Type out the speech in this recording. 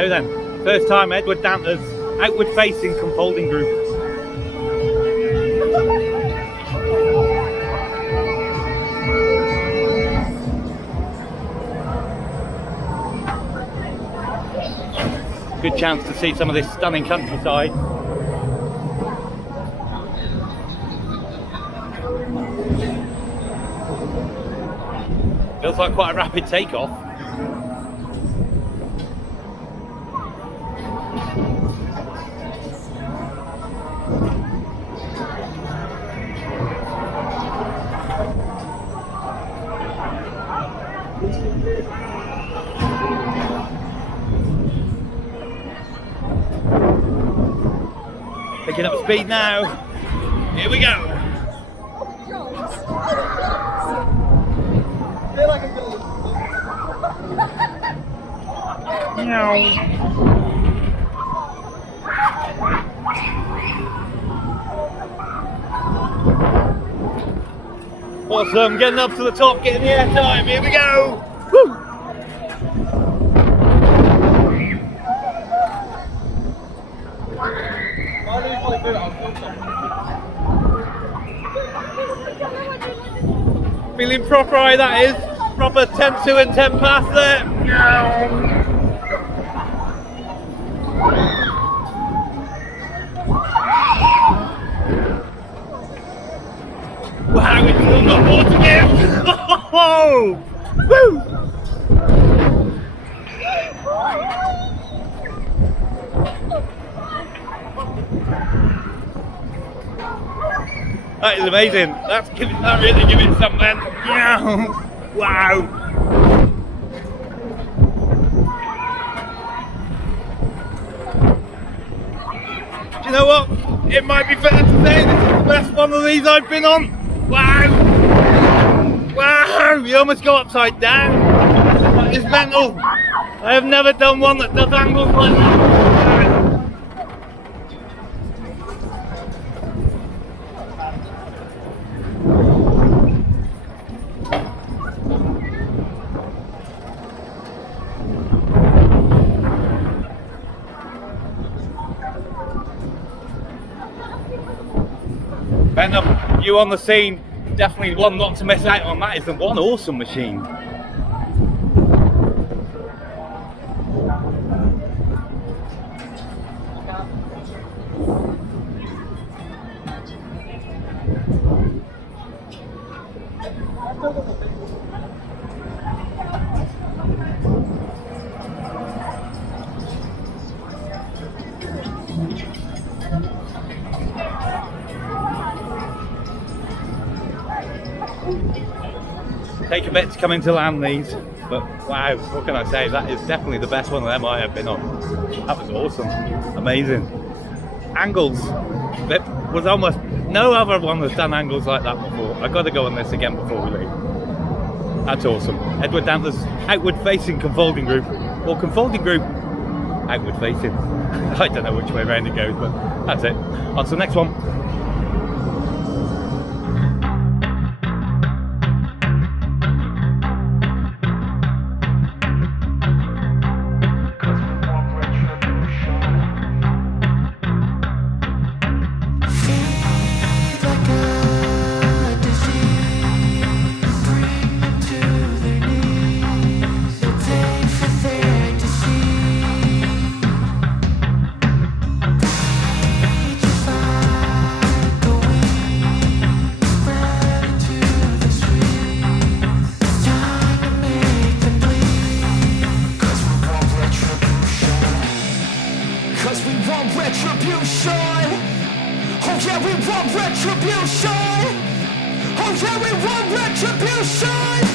go then. First time Edward Danters, outward facing Confolding Group. Good chance to see some of this stunning countryside. Feels like quite a rapid takeoff. Picking up speed now. Here we go. Awesome, getting up to the top, getting the air time. Here we go. Woo! Feeling proper high, that is. Proper 10-2 and 10 pass there. Wow, it's still got more to give. Oh, woo! That is amazing. That really giving something. Wow. Do you know what? It might be fair to say this is the best one of these I've been on. Wow. Wow. You almost go upside down. That is mental. I have never done one that does angles like that. Venom, you on the scene, definitely one not to miss out on. That is one awesome machine. Take a bit to come into land these, but wow, what can I say? That is definitely the best one of them I have been on. That was awesome, amazing. Angles, there was almost no other one that's done angles like that before. I've got to go on this again before we leave. That's awesome. Edward Danters, outward facing Confolding Group, or Confolding Group, outward facing. I don't know which way around it goes, but that's it. On to the next one. Retribution! Oh yeah, we want retribution! Oh yeah, we want retribution!